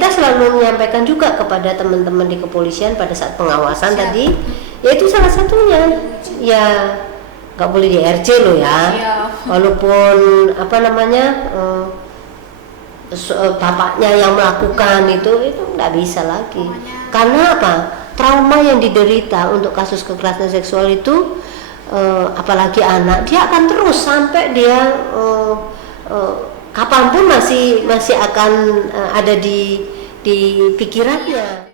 kita selalu menyampaikan juga kepada teman-teman di kepolisian pada saat pengawasan tadi, yaitu salah satunya ya nggak boleh di RC loh ya. Walaupun apa namanya bapaknya yang melakukan itu nggak bisa lagi. Karena apa? Trauma yang diderita untuk kasus kekerasan seksual itu apalagi anak, dia akan terus sampai dia kapanpun masih akan ada di pikirannya.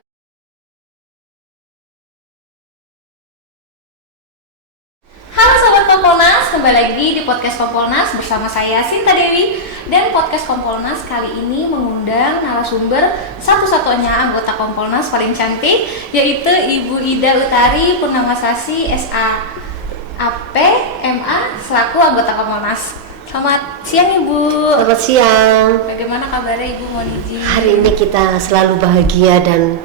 Halo Sobat Kompolnas, kembali lagi di podcast Kompolnas bersama saya Sinta Dewi. Dan podcast Kompolnas kali ini mengundang narasumber satu-satunya anggota Kompolnas paling cantik, yaitu Ibu Ida Utari Purnamasasi SAAP MA selaku anggota Kompolnas. Selamat siang Ibu. Selamat siang. Bagaimana kabarnya Ibu? Mohon izin. Hari ini kita selalu bahagia dan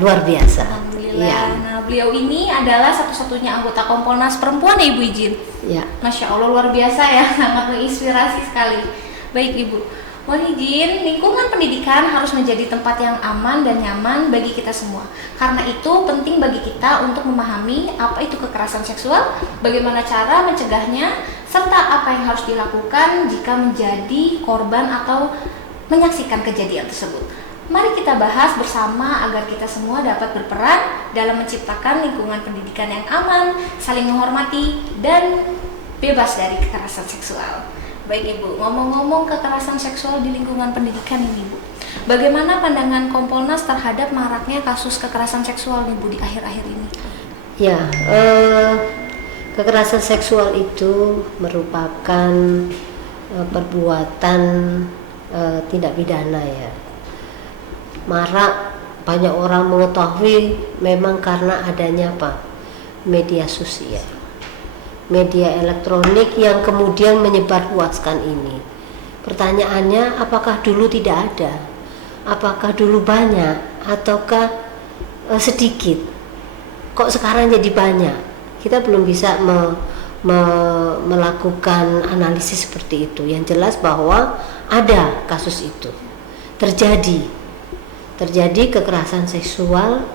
luar biasa. Alhamdulillah. Ya. Nah, beliau ini adalah satu-satunya anggota Kompolnas perempuan ya Ibu izin. Ya. Masya Allah luar biasa ya, sangat menginspirasi sekali. Baik Ibu, mohon izin, lingkungan pendidikan harus menjadi tempat yang aman dan nyaman bagi kita semua. Karena itu penting bagi kita untuk memahami apa itu kekerasan seksual, bagaimana cara mencegahnya, serta apa yang harus dilakukan jika menjadi korban atau menyaksikan kejadian tersebut. Mari kita bahas bersama agar kita semua dapat berperan dalam menciptakan lingkungan pendidikan yang aman, saling menghormati, dan bebas dari kekerasan seksual. Baik Ibu, ngomong-ngomong kekerasan seksual di lingkungan pendidikan ini Ibu, bagaimana pandangan Kompolnas terhadap maraknya kasus kekerasan seksual Ibu di akhir-akhir ini? Ya, kekerasan seksual itu merupakan perbuatan tindak pidana ya. Marak, banyak orang mengetahui memang karena adanya apa? Media sosial, media elektronik yang kemudian menyebarluaskan ini. Pertanyaannya, apakah dulu tidak ada? Apakah dulu banyak? Ataukah sedikit? Kok sekarang jadi banyak? Kita belum bisa melakukan analisis seperti itu. Yang jelas bahwa ada kasus itu terjadi kekerasan seksual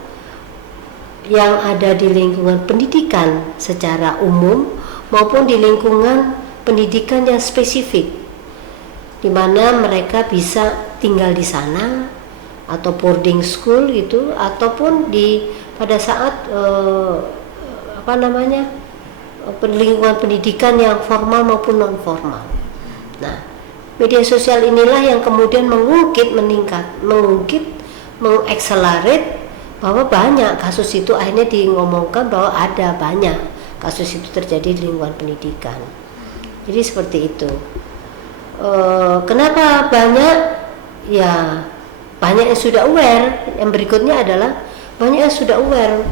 yang ada di lingkungan pendidikan secara umum maupun di lingkungan pendidikan yang spesifik, di mana mereka bisa tinggal di sana atau boarding school gitu, ataupun pada saat lingkungan pendidikan yang formal maupun non formal. Nah, media sosial inilah yang kemudian mengungkit, mengakselerate bahwa banyak kasus itu, akhirnya ngomongkan bahwa ada banyak kasus itu terjadi di lingkungan pendidikan. Jadi seperti itu. Kenapa banyak? Ya, banyak yang sudah aware. Yang berikutnya adalah banyak yang sudah aware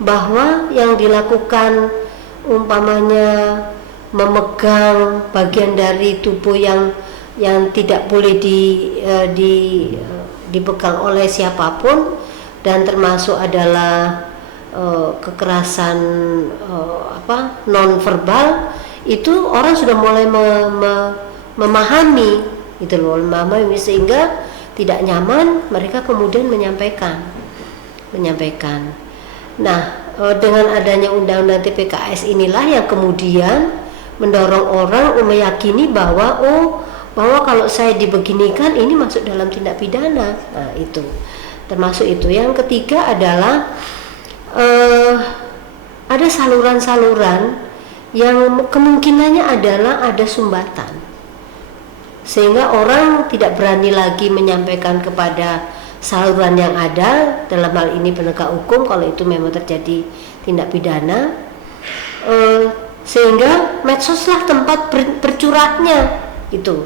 bahwa yang dilakukan umpamanya memegang bagian dari tubuh yang tidak boleh dipegang oleh siapapun, dan termasuk adalah kekerasan non verbal, itu orang sudah mulai memahami gitu loh, sehingga tidak nyaman mereka kemudian menyampaikan. Nah, dengan adanya undang-undang TPKS inilah yang kemudian mendorong orang meyakini bahwa kalau saya dibeginikan ini masuk dalam tindak pidana. Nah, itu termasuk itu. Yang ketiga adalah ada saluran-saluran yang kemungkinannya adalah ada sumbatan, sehingga orang tidak berani lagi menyampaikan kepada saluran yang ada, dalam hal ini penegak hukum kalau itu memang terjadi tindak pidana, sehingga medsoslah tempat bercurahnya itu.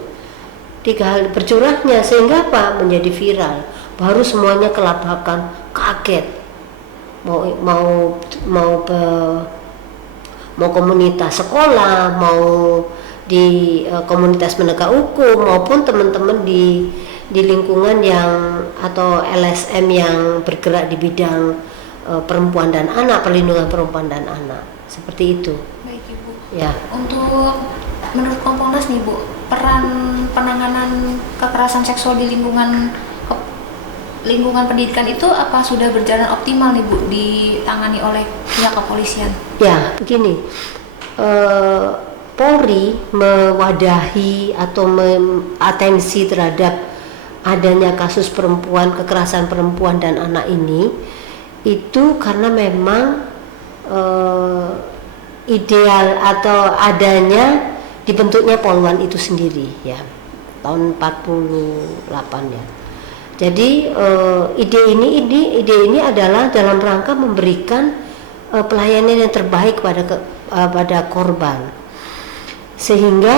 3 hal bercurahnya, sehingga apa? Menjadi viral. Baru semuanya kelabakan, kaget. Mau komunitas sekolah, mau di komunitas penegak hukum, maupun teman-teman di lingkungan yang atau LSM yang bergerak di bidang perempuan dan anak, perlindungan perempuan dan anak, seperti itu. Baik Ibu. Ya. Untuk menurut Kompolnas nih Bu, peran penanganan kekerasan seksual di lingkungan lingkungan pendidikan itu apa sudah berjalan optimal nih Bu ditangani oleh pihak kepolisian? Ya, begini, Polri mewadahi atau atensi terhadap adanya kasus perempuan, kekerasan perempuan dan anak ini itu karena memang ideal atau adanya dibentuknya Polwan itu sendiri ya tahun 48 ya. Jadi ide ini adalah dalam rangka memberikan pelayanan yang terbaik pada korban, sehingga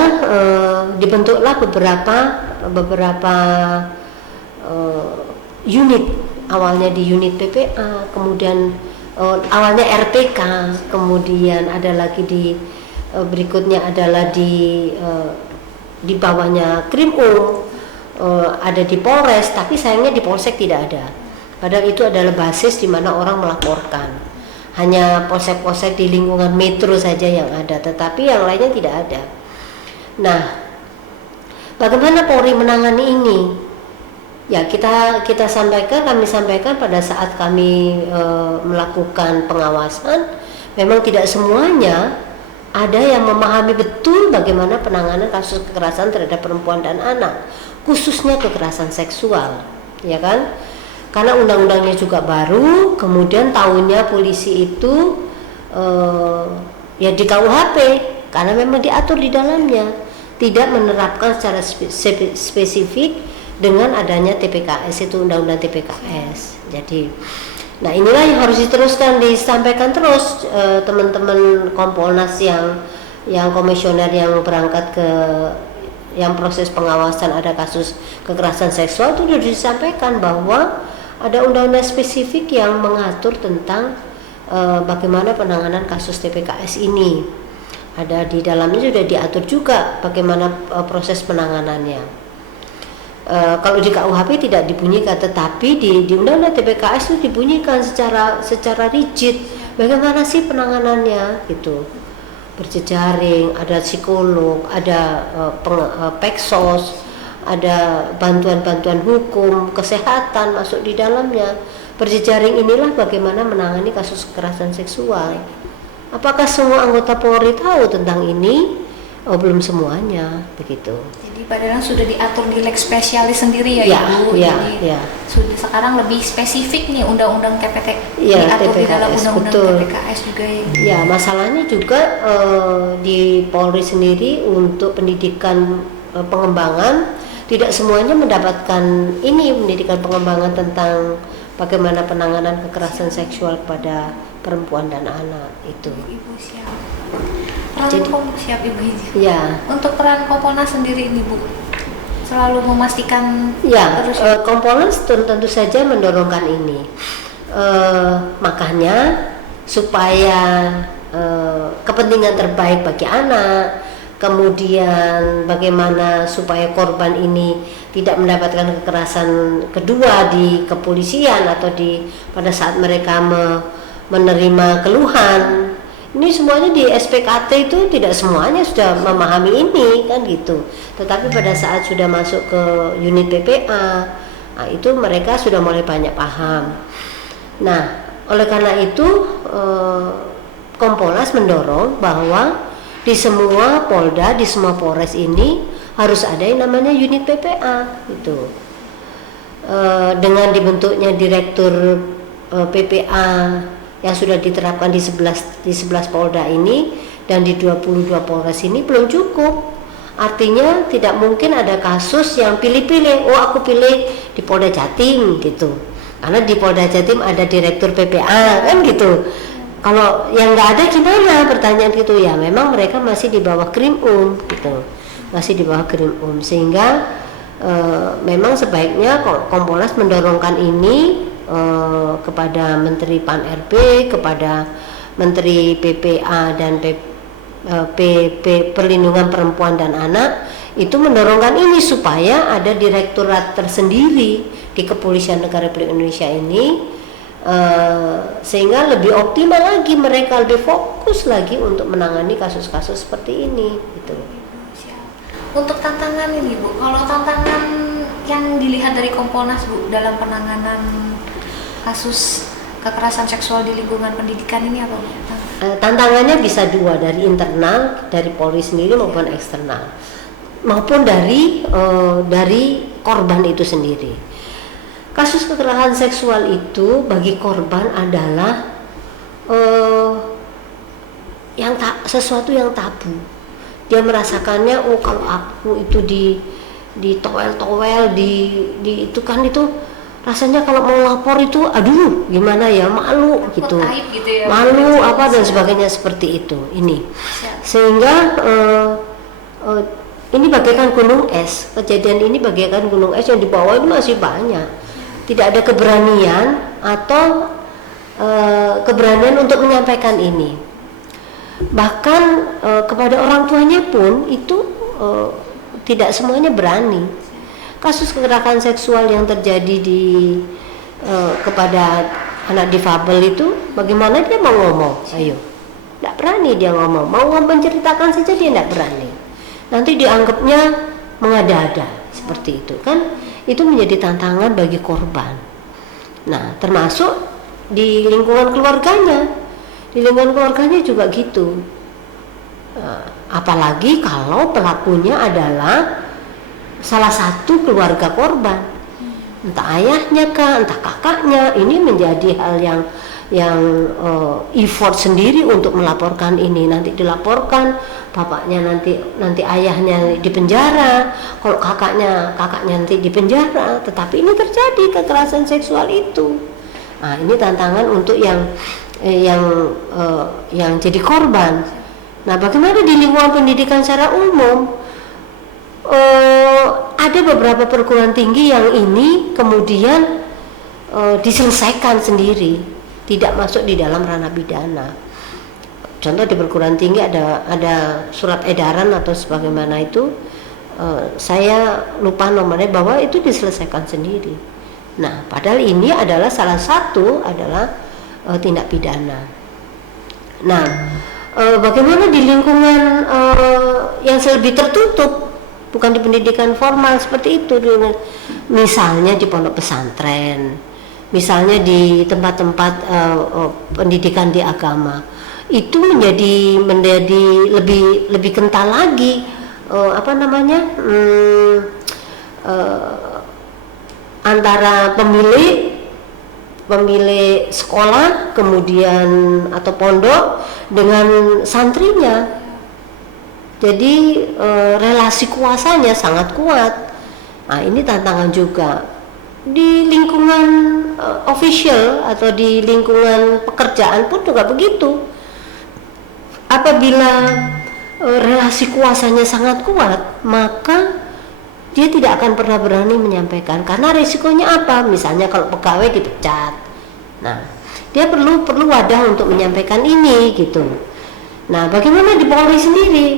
dibentuklah beberapa unit, awalnya di unit PPA, kemudian awalnya RPK, kemudian ada lagi di berikutnya adalah di bawahnya Krimum, ada di Polres, tapi sayangnya di Polsek tidak ada. Padahal itu adalah basis di mana orang melaporkan. Hanya polsek-polsek di lingkungan metro saja yang ada, tetapi yang lainnya tidak ada. Nah, bagaimana Polri menangani ini? Ya, kami sampaikan pada saat kami melakukan pengawasan, memang tidak semuanya ada yang memahami betul bagaimana penanganan kasus kekerasan terhadap perempuan dan anak, khususnya kekerasan seksual, ya kan? Karena undang-undangnya juga baru, kemudian tahunnya polisi itu ya di KUHP, karena memang diatur di dalamnya, tidak menerapkan secara spesifik dengan adanya TPKS, itu undang-undang TPKS. Jadi, nah inilah yang harus diteruskan, disampaikan terus teman-teman Kompolnas yang komisioner yang berangkat ke yang proses pengawasan ada kasus kekerasan seksual itu sudah disampaikan bahwa ada undang-undang spesifik yang mengatur tentang bagaimana penanganan kasus TPKS ini. Ada di dalamnya sudah diatur juga bagaimana proses penanganannya. Kalau di KUHP tidak dibunyikan, tetapi di undang-undang TPKS itu dibunyikan secara rigid bagaimana sih penanganannya gitu. Berjejaring, ada psikolog, ada peksos, ada bantuan-bantuan hukum, kesehatan masuk di dalamnya. Berjejaring inilah bagaimana menangani kasus kekerasan seksual. Apakah semua anggota Polri tahu tentang ini? Oh, belum semuanya begitu. Jadi padahal sudah diatur di leg spesialis sendiri ya, Ibu. Ya. Sudah sekarang lebih spesifik nih undang-undang TPT ya, diatur TPKS, di dalam undang-undang TPKS juga ya. Ya, masalahnya juga di Polri sendiri untuk pendidikan pengembangan tidak semuanya mendapatkan pendidikan pengembangan tentang bagaimana penanganan kekerasan seksual pada perempuan dan anak itu. Ibu siap. Siap Ibu Hiji. Ya. Untuk peran Kompolnas sendiri ini Bu, selalu memastikan. Ya, Kompolnas tentu saja mendorongkan ini. Makanya supaya kepentingan terbaik bagi anak, kemudian bagaimana supaya korban ini tidak mendapatkan kekerasan kedua di kepolisian atau pada saat mereka menerima keluhan. Ini semuanya di SPKT itu tidak semuanya sudah memahami ini kan gitu. Tetapi pada saat sudah masuk ke unit PPA, nah itu mereka sudah mulai banyak paham. Nah, oleh karena itu Kompolnas mendorong bahwa di semua Polda, di semua Polres ini harus ada yang namanya unit PPA gitu. Dengan dibentuknya direktur PPA yang sudah diterapkan di 11 Polda ini dan di 22 Polres ini belum cukup. Artinya tidak mungkin ada kasus yang pilih-pilih, oh aku pilih di Polda Jatim gitu. Karena di Polda Jatim ada direktur PPA kan gitu. Kalau yang nggak ada gimana, pertanyaan gitu ya. Memang mereka masih di bawah Krimum gitu. Masih di bawah Krimum, sehingga memang sebaiknya Kompolnas mendorongkan ini kepada Menteri Pan-RB, kepada Menteri PPA dan Perlindungan Perempuan dan Anak, itu mendorongkan ini supaya ada direktorat tersendiri di Kepolisian Negara Republik Indonesia ini, sehingga lebih optimal lagi, mereka lebih fokus lagi untuk menangani kasus-kasus seperti ini gitu. Untuk tantangan ini Bu, kalau tantangan yang dilihat dari Kompolnas Bu dalam penanganan kasus kekerasan seksual di lingkungan pendidikan ini apa Bu? Tantangannya bisa dua, dari internal, dari Polri sendiri maupun eksternal, maupun dari korban itu sendiri. Kasus kekerasan seksual itu bagi korban adalah sesuatu yang tabu. Dia merasakannya, oh kalau aku itu di towel itu kan itu rasanya kalau mau lapor itu aduh gimana ya, malu gitu, ya, malu apa dan sebagainya seperti itu. Ini sehingga ini bagaikan gunung es, kejadian ini bagaikan gunung es yang di bawah itu masih banyak, tidak ada keberanian atau keberanian untuk menyampaikan ini. Bahkan kepada orang tuanya pun itu tidak semuanya berani. Kasus kekerasan seksual yang terjadi kepada anak difabel itu, bagaimana dia mau ngomong? Ayo, tidak berani dia ngomong. Mau menceritakan saja dia tidak berani. Nanti dianggapnya mengada-ada seperti itu kan? Itu menjadi tantangan bagi korban. Nah, termasuk di lingkungan keluarganya. Di lingkungan keluarganya juga gitu. Apalagi kalau pelakunya adalah salah satu keluarga korban, entah ayahnya kah, entah kakaknya. Ini menjadi hal yang effort sendiri untuk melaporkan ini. Nanti dilaporkan, bapaknya nanti ayahnya di penjara, kalau kakaknya nanti di penjara. Tetapi ini terjadi kekerasan seksual itu. Nah, ini tantangan untuk yang jadi korban. Nah, bagaimana di lingkungan pendidikan secara umum? Ada beberapa perguruan tinggi yang ini kemudian diselesaikan sendiri, tidak masuk di dalam ranah pidana. Contoh di perguruan tinggi ada surat edaran atau sebagaimana itu, saya lupa nomornya, bahwa itu diselesaikan sendiri. Nah, padahal ini adalah salah satu tindak pidana. Nah, bagaimana di lingkungan yang lebih tertutup, bukan di pendidikan formal seperti itu, misalnya di pondok pesantren, misalnya di tempat-tempat pendidikan di agama, itu menjadi lebih kental lagi antara pemilik sekolah kemudian atau pondok dengan santrinya. Jadi relasi kuasanya sangat kuat. Nah, ini tantangan juga di lingkungan official atau di lingkungan pekerjaan pun juga begitu. Apabila relasi kuasanya sangat kuat, maka dia tidak akan pernah berani menyampaikan, karena risikonya apa? Misalnya kalau pegawai dipecat, nah dia perlu wadah untuk menyampaikan ini gitu. Nah, bagaimana di Polri sendiri?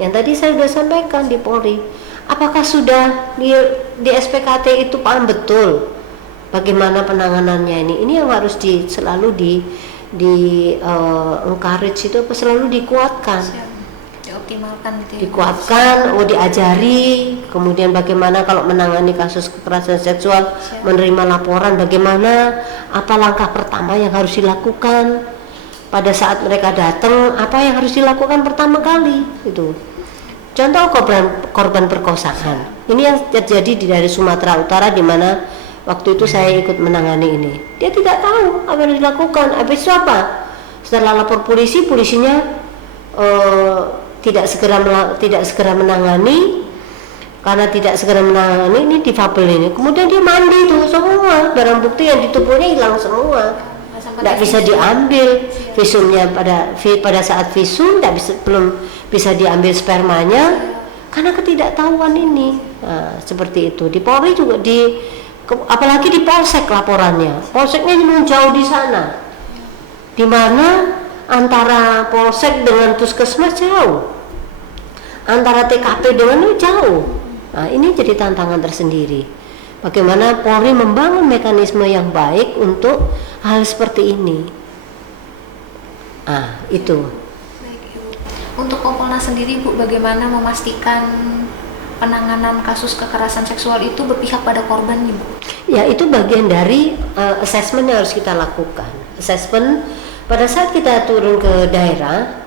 Yang tadi saya sudah sampaikan di Polri, apakah sudah di SPKT itu paham betul bagaimana penanganannya ini? Ini yang harus selalu encourage itu, selalu dikuatkan, dioptimalkan gitu ya. Dikuatkan, diajari, kemudian bagaimana kalau menangani kasus kekerasan seksual, menerima laporan, bagaimana, apa langkah pertama yang harus dilakukan pada saat mereka datang, apa yang harus dilakukan pertama kali itu. Contoh korban perkosaan. Ini yang terjadi dari Sumatera Utara, di mana waktu itu saya ikut menangani ini. Dia tidak tahu apa yang dilakukan. Habis itu apa? Setelah lapor polisinya tidak segera menangani. Karena tidak segera menangani, ini difabel ini. Kemudian dia mandi tuh semua, barang bukti yang di tubuhnya hilang semua. Tidak bisa diambil visumnya pada saat visum, belum bisa diambil spermanya karena ketidaktahuan ini. Nah, seperti itu. Di Polri juga apalagi di Polsek laporannya. Polseknya memang jauh di sana, di mana antara Polsek dengan Puskesmas jauh, antara TKP dengan itu jauh. Nah, ini jadi tantangan tersendiri. Bagaimana Polri membangun mekanisme yang baik untuk hal seperti ini. Itu. Baik, Ibu. Untuk Kompolnas sendiri, Bu, bagaimana memastikan penanganan kasus kekerasan seksual itu berpihak pada korban, Ibu? Ya, itu bagian dari assessment yang harus kita lakukan. Assessment pada saat kita turun ke daerah,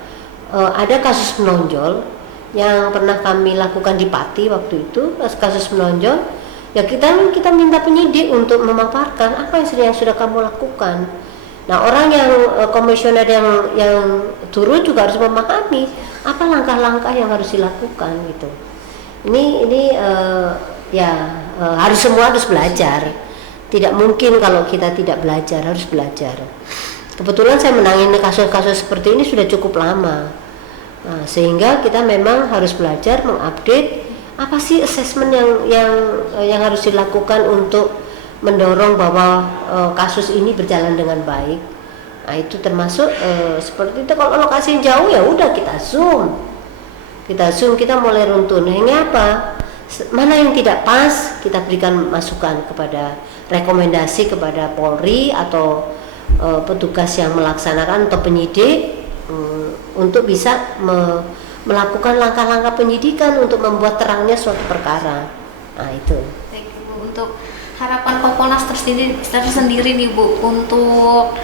ada kasus menonjol yang pernah kami lakukan di Pati waktu itu, kasus menonjol. Ya kita minta penyidik untuk memaparkan apa yang sudah kamu lakukan. Nah, orang yang komisioner yang turun juga harus memahami apa langkah-langkah yang harus dilakukan gitu. Ini harus semua harus belajar. Tidak mungkin kalau kita tidak belajar, harus belajar. Kebetulan saya menangani kasus-kasus seperti ini sudah cukup lama. Nah, sehingga kita memang harus belajar mengupdate apa sih assessment yang harus dilakukan untuk mendorong bahwa kasus ini berjalan dengan baik. Nah, itu termasuk seperti itu. Kalau lokasi jauh ya udah kita zoom, kita mulai runtun. Ini apa? Mana yang tidak pas, kita berikan masukan kepada rekomendasi kepada Polri atau petugas yang melaksanakan atau penyidik untuk bisa melakukan langkah-langkah penyidikan untuk membuat terangnya suatu perkara. Nah, itu. Baik, Bu. Untuk harapan Kompolnas tersendiri nih, Bu, untuk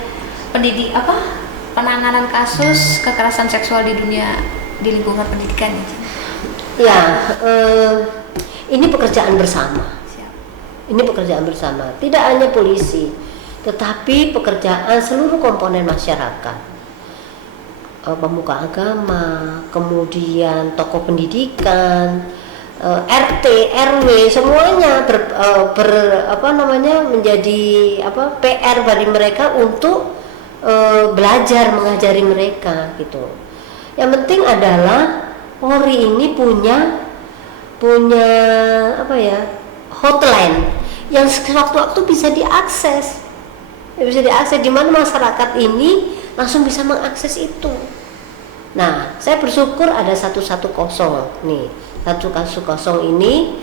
penanganan kasus kekerasan seksual di lingkungan pendidikan ini. Ya, ini pekerjaan bersama. Siap. Ini pekerjaan bersama. Tidak hanya polisi, tetapi pekerjaan seluruh komponen masyarakat. Pemuka agama, kemudian tokoh pendidikan, RT, RW, semuanya menjadi PR bagi mereka untuk belajar mengajari mereka gitu. Yang penting adalah Polri ini punya hotline yang sewaktu-waktu bisa diakses, di mana masyarakat ini langsung bisa mengakses itu. Nah, saya bersyukur ada 110 nih. 110 ini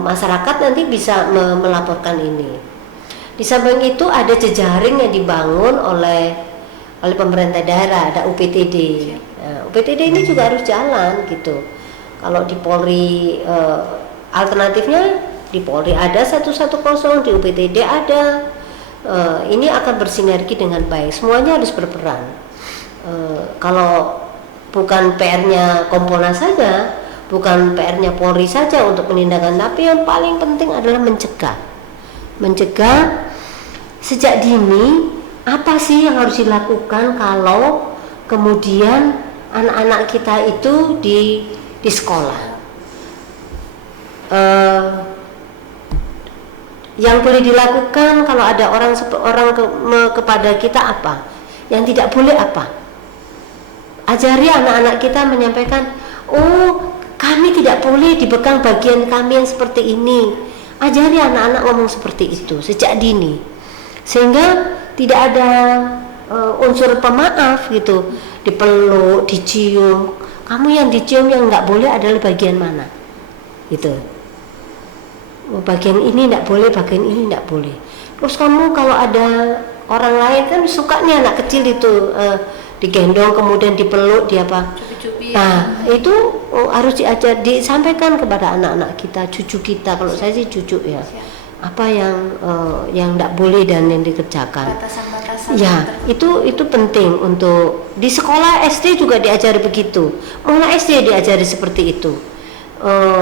masyarakat nanti bisa melaporkan ini. Di samping itu ada jejaring yang dibangun oleh pemerintah daerah, ada UPTD. Nah, UPTD ini juga harus jalan gitu. Kalau di Polri alternatifnya di Polri ada 110, di UPTD ada. Ini akan bersinergi dengan baik, semuanya harus berperan. Kalau bukan PR-nya Kompolnas saja, bukan PR-nya Polri saja untuk penindakan, tapi yang paling penting adalah mencegah sejak dini. Apa sih yang harus dilakukan kalau kemudian anak-anak kita itu di sekolah? Yang boleh dilakukan kalau ada orang kepada kita apa, yang tidak boleh apa. Ajari anak-anak kita menyampaikan, oh kami tidak boleh dipegang bagian kami yang seperti ini. Ajari anak-anak ngomong seperti itu sejak dini, sehingga tidak ada unsur pemaaf gitu, dipeluk, dicium. Kamu yang dicium yang nggak boleh adalah bagian mana, gitu. Bagian ini tidak boleh, bagian ini tidak boleh. Terus kamu kalau ada orang lain kan suka nih anak kecil itu digendong kemudian dipeluk Cupi-cupi. Nah, itu harus disampaikan kepada anak-anak kita, cucu kita. Kalau saya sih cucu ya. Apa yang tidak boleh dan yang dikerjakan. Batasan-batasan. Ya, itu penting untuk di sekolah SD juga diajari begitu. Mulai SD diajari seperti itu.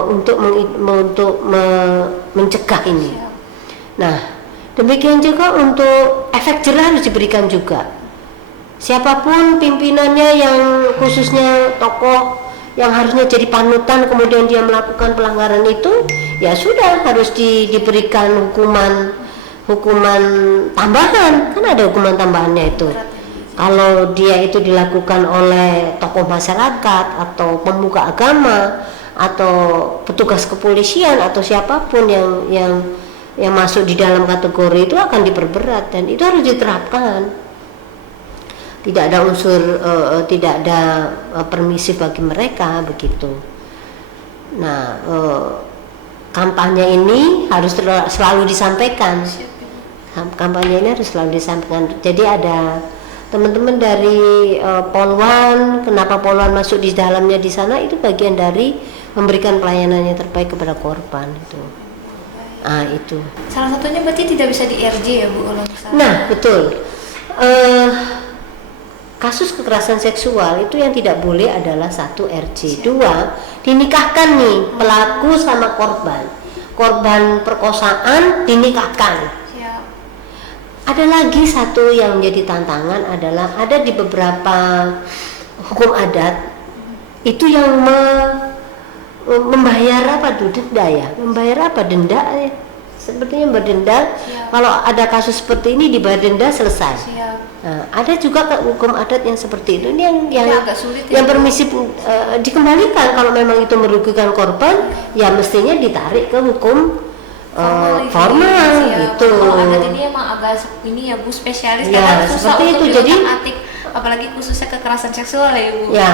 Untuk mencegah ini. Nah, demikian juga untuk efek jerah harus diberikan juga. Siapapun pimpinannya yang khususnya tokoh yang harusnya jadi panutan kemudian dia melakukan pelanggaran itu, ya sudah harus diberikan hukuman tambahan. Kan ada hukuman tambahannya itu. Kalau dia itu dilakukan oleh tokoh masyarakat atau pemuka agama atau petugas kepolisian atau siapapun yang masuk di dalam kategori itu akan diperberat, dan itu harus diterapkan. Tidak ada unsur tidak ada permisif bagi mereka begitu. Nah, kampanye ini harus selalu disampaikan. Kampanye ini harus selalu disampaikan. Jadi ada teman-teman dari Polwan, kenapa Polwan masuk di dalamnya di sana, itu bagian dari memberikan pelayanan yang terbaik kepada korban itu. Itu. Salah satunya berarti tidak bisa di RJ ya Bu kalau misalnya. Nah, betul. Kasus kekerasan seksual itu yang tidak boleh adalah 1 RJ, 2 dinikahkan nih pelaku sama korban perkosaan dinikahkan. Siap. Ada lagi satu yang menjadi tantangan adalah ada di beberapa hukum adat itu yang membayar denda ya. Sepertinya berdenda. Kalau ada kasus seperti ini dibayar denda selesai. Siap. Nah, ada juga hukum adat yang seperti itu. Ini yang agak sulit yang ya, permisif dikembalikan kalau memang itu merugikan korban, ya mestinya ditarik ke hukum formal gitu. Kalau adat ini emang agak ini ya Bu, spesialis ya, karena susah seperti untuk itu. Jadi atik, apalagi khususnya kekerasan seksual ya Bu. Ya,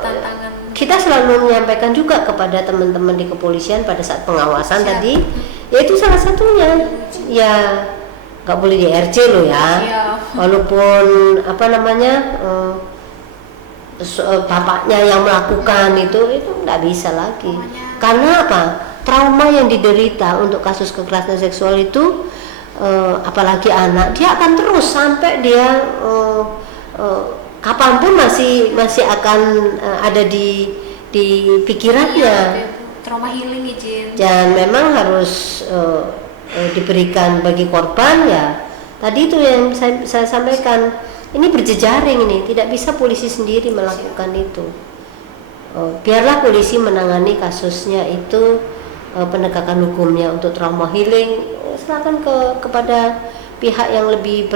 tantangan. Kita selalu menyampaikan juga kepada teman-teman di kepolisian pada saat pengawasan tadi, yaitu salah satunya ya nggak boleh di RJ loh ya. Walaupun bapaknya yang melakukan itu nggak bisa lagi. Karena apa? Trauma yang diderita untuk kasus kekerasan seksual itu, apalagi anak, dia akan terus sampai dia kapanpun masih akan ada di pikirannya. Trauma healing izin. Dan memang harus diberikan bagi korban ya. Tadi itu yang saya sampaikan. Ini berjejaring ini, tidak bisa polisi sendiri melakukan itu. Biarlah polisi menangani kasusnya itu, penegakan hukumnya untuk trauma healing. Silakan kepada pihak yang lebih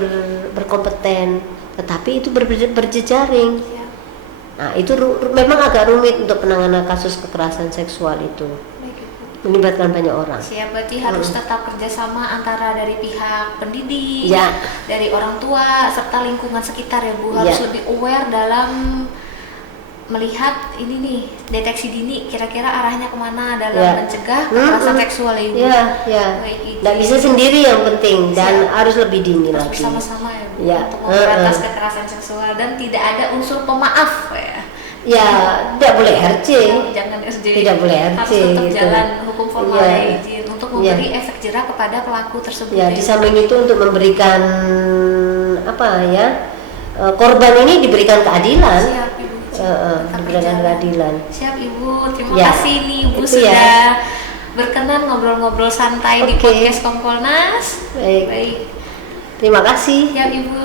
berkompeten. Tetapi itu berjejaring. Nah, itu memang agak rumit untuk penanganan kasus kekerasan seksual itu. Melibatkan banyak orang. Siap, berarti harus tetap kerjasama antara dari pihak pendidik, ya, dari orang tua, serta lingkungan sekitar ya Bu. Harus lebih aware dalam melihat ini nih, deteksi dini kira-kira arahnya kemana dalam mencegah kekerasan seksual ya Bu. Nggak bisa sendiri yang penting, dan harus lebih dini harus lagi. bersama-sama ya Bu, untuk memberantas kekerasan seksual, dan tidak ada unsur pemaaf ya. Ya, tidak boleh RJ. Jangan RJ. Tidak boleh RJ. Harus tetap gitu. jalan hukum formal izin untuk memberi efek jerah kepada pelaku tersebut. Ya, di samping itu untuk memberikan korban ini diberikan keadilan. Siap Ibu. Diberikan keadilan. Siap Ibu. Terima kasih nih Ibu itu sudah berkenan ngobrol-ngobrol santai di podcast Kompolnas. Baik. Terima kasih. Ya Ibu.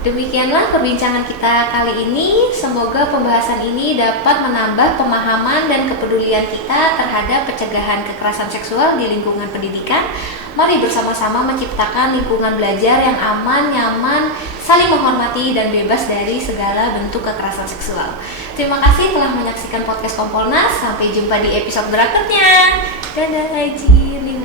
Demikianlah perbincangan kita kali ini. Semoga pembahasan ini dapat menambah pemahaman dan kepedulian kita terhadap pencegahan kekerasan seksual di lingkungan pendidikan. Mari bersama-sama menciptakan lingkungan belajar yang aman, nyaman, saling menghormati, dan bebas dari segala bentuk kekerasan seksual. Terima kasih telah menyaksikan podcast Kompolnas. Sampai jumpa di episode berikutnya. Dadah, izin.